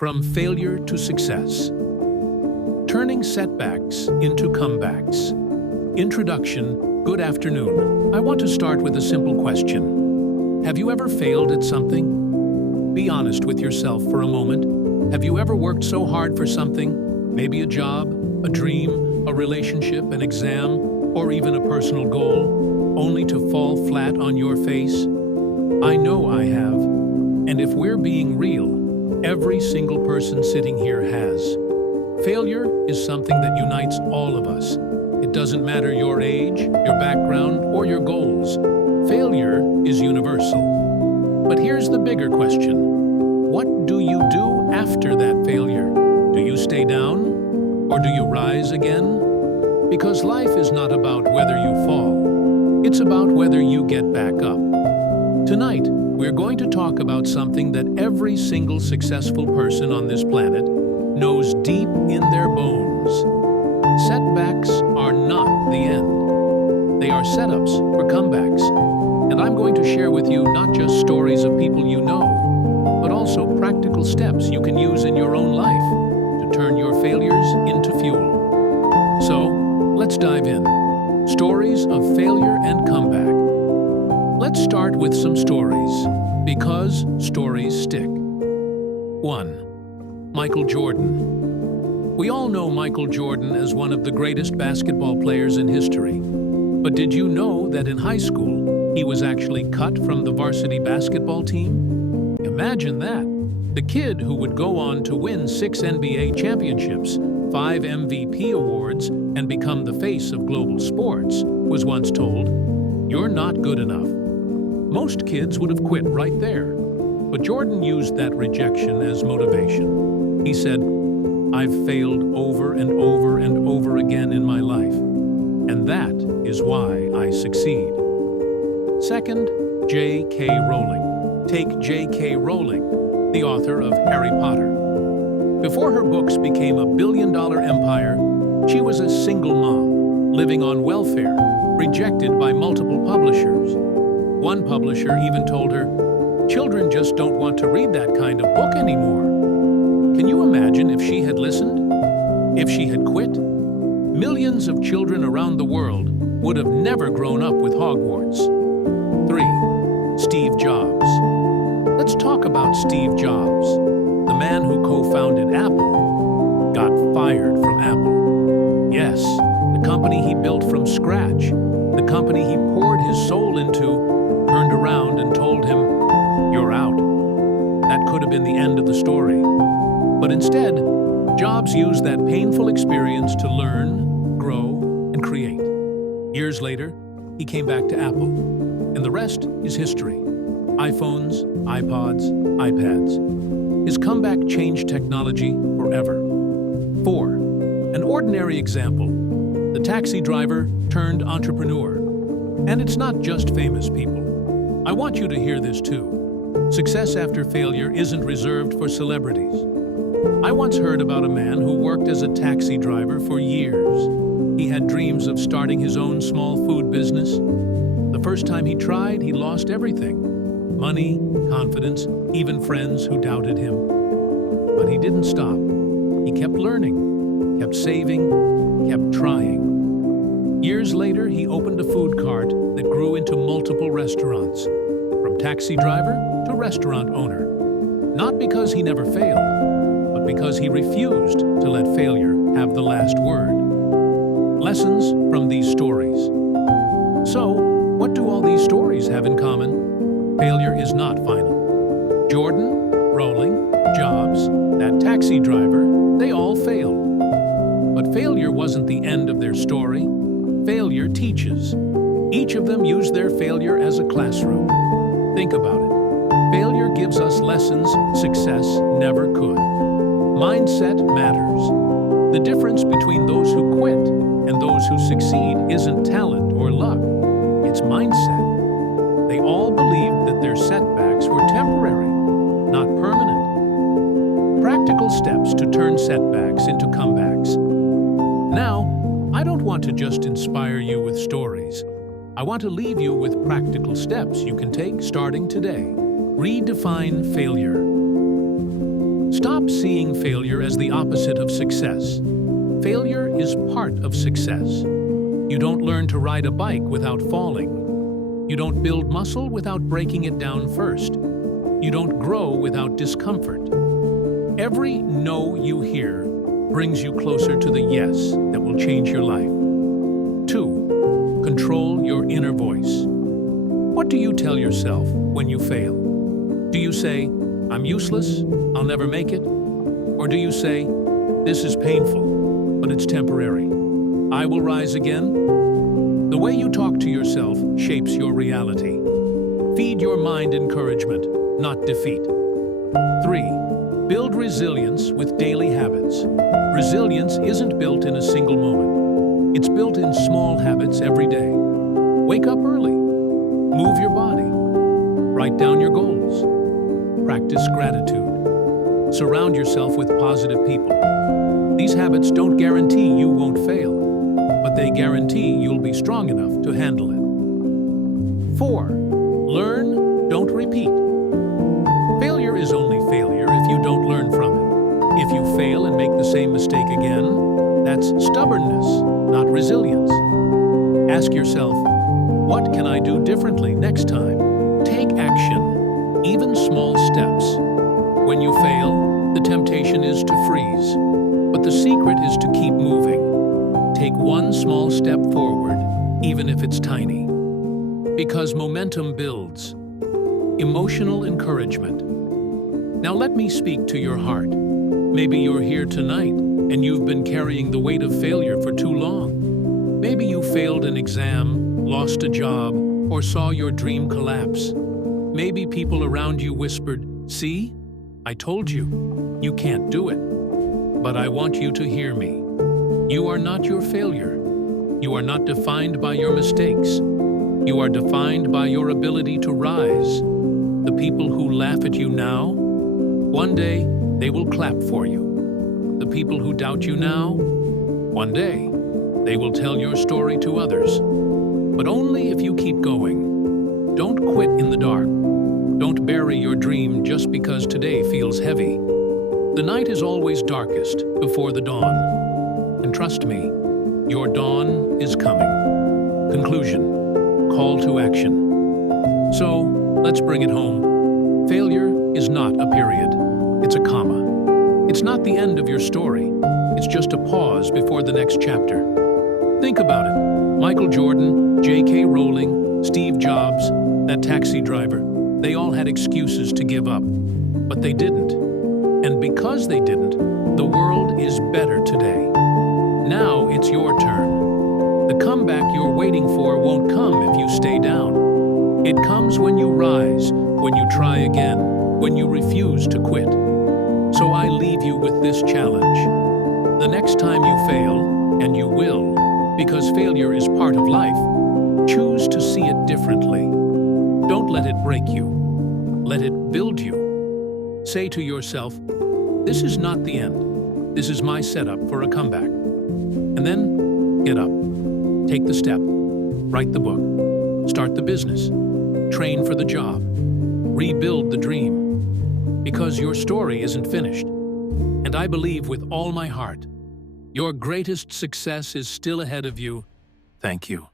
From failure to success. Turning setbacks into comebacks. Introduction. Good afternoon. I want to start with a simple question. Have you ever failed at something? Be honest with yourself for a moment. Have you ever worked so hard for something? Maybe a job, a dream, a relationship, an exam, or even a personal goal, only to fall flat on your face? I know I have. And if we're being real, every single person sitting here has. Failure is something that unites all of us. It doesn't matter your age, your background, or your goals. Failure is universal. But here's the bigger question. What do you do after that failure? Do you stay down? Or do you rise again? Because life is not about whether you fall. It's about whether you get back up. Tonight, we're going to talk about something that every single successful person on this planet knows deep in their bones. Setbacks are not the end. They are setups for comebacks. And I'm going to share with you not just stories of people you know, but also practical steps you can use in your own life to turn your failures into fuel. So, let's dive in. Stories of failure and comeback. Let's start with some stories, because stories stick. 1. Michael Jordan. We all know Michael Jordan as one of the greatest basketball players in history. But did you know that in high school, he was actually cut from the varsity basketball team? Imagine that. The kid who would go on to win 6 NBA championships, 5 MVP awards, and become the face of global sports, was once told, "You're not good enough." Most kids would have quit right there. But Jordan used that rejection as motivation. He said, "I've failed over and over and over again in my life, and that is why I succeed." Second, J.K. Rowling. Take J.K. Rowling, the author of Harry Potter. Before her books became a billion-dollar empire, she was a single mom, living on welfare, rejected by multiple publishers. One publisher even told her, "Children just don't want to read that kind of book anymore." Can you imagine if she had listened? If she had quit? Millions of children around the world would have never grown up with Hogwarts. 3. Steve Jobs. Let's talk about Steve Jobs, the man who co-founded Apple, got fired from Apple. Yes, the company he built from scratch, the company he poured his soul into, turned around and told him, "You're out." That could have been the end of the story. But instead, Jobs used that painful experience to learn, grow, and create. Years later, he came back to Apple, and the rest is history. iPhones, iPods, iPads. His comeback changed technology forever. 4. An ordinary example. The taxi driver turned entrepreneur. And it's not just famous people. I want you to hear this too. Success after failure isn't reserved for celebrities. I once heard about a man who worked as a taxi driver for years. He had dreams of starting his own small food business. The first time he tried, he lost everything. Money, confidence, even friends who doubted him. But he didn't stop. He kept learning, kept saving, kept trying. Years later, he opened a food cart that grew into multiple restaurants, from taxi driver to restaurant owner. Not because he never failed, but because he refused to let failure have the last word. Lessons from these stories. So, what do all these stories have in common? Failure is not final. Jordan, Rowling, Jobs, that taxi driver, they all failed. But failure wasn't the end of their story. Failure teaches. Each of them used their failure as a classroom. Think about it. Failure gives us lessons success never could. Mindset matters. The difference between those who quit and those who succeed isn't talent or luck. It's mindset. They all believed that their setbacks were temporary, not permanent. Practical steps to turn setbacks into comebacks. Now, I don't want to just inspire you with stories. I want to leave you with practical steps you can take starting today. Redefine failure. Stop seeing failure as the opposite of success. Failure is part of success. You don't learn to ride a bike without falling. You don't build muscle without breaking it down first. You don't grow without discomfort. Every no you hear brings you closer to the yes that will change your life. 2. Control your inner voice. What do you tell yourself when you fail? Do you say, "I'm useless, I'll never make it"? Or do you say, "This is painful, but it's temporary. I will rise again"? The way you talk to yourself shapes your reality. Feed your mind encouragement, not defeat. 3. Build resilience with daily habits. Resilience isn't built in a single moment. It's built in small habits every day. Wake up early. Move your body. Write down your goals. Practice gratitude. Surround yourself with positive people. These habits don't guarantee you won't fail, but they guarantee you'll be strong enough to handle it. 4. Learn, don't repeat. Failure is only failure if you don't learn from it. If you fail and make the same mistake again, that's stubbornness, not resilience. Ask yourself, what can I do differently next time? Take action, even small steps. When you fail, the temptation is to freeze, but the secret is to keep moving. Take one small step forward, even if it's tiny. Because momentum builds. Emotional encouragement. Now let me speak to your heart. Maybe you're here tonight and you've been carrying the weight of failure for too long. Maybe you failed an exam, lost a job, or saw your dream collapse. Maybe people around you whispered, "See? I told you, you can't do it." But I want you to hear me. You are not your failure. You are not defined by your mistakes. You are defined by your ability to rise. The people who laugh at you now, one day they will clap for you. The people who doubt you now, one day they will tell your story to others. But only if you keep going. Don't quit in the dark. Don't bury your dream just because today feels heavy. The night is always darkest before the dawn. And trust me, your dawn is coming. Conclusion. Call to action. So, let's bring it home. Failure is not a period. It's a comma. It's not the end of your story. It's just a pause before the next chapter. Think about it. Michael Jordan, J.K. Rowling, Steve Jobs, that taxi driver, they all had excuses to give up. But they didn't. And because they didn't, the world is better today. Now it's your turn. The comeback you're waiting for won't come if you stay down. It comes when you rise, when you try again, when you refuse to quit. So I leave you with this challenge. The next time you fail, and you will, because failure is part of life, choose to see it differently. Don't let it break you. Let it build you. Say to yourself, this is not the end. This is my setup for a comeback. And then, get up. Take the step. Write the book. Start the business. Train for the job. Rebuild the dream. Because your story isn't finished. And I believe with all my heart, your greatest success is still ahead of you. Thank you.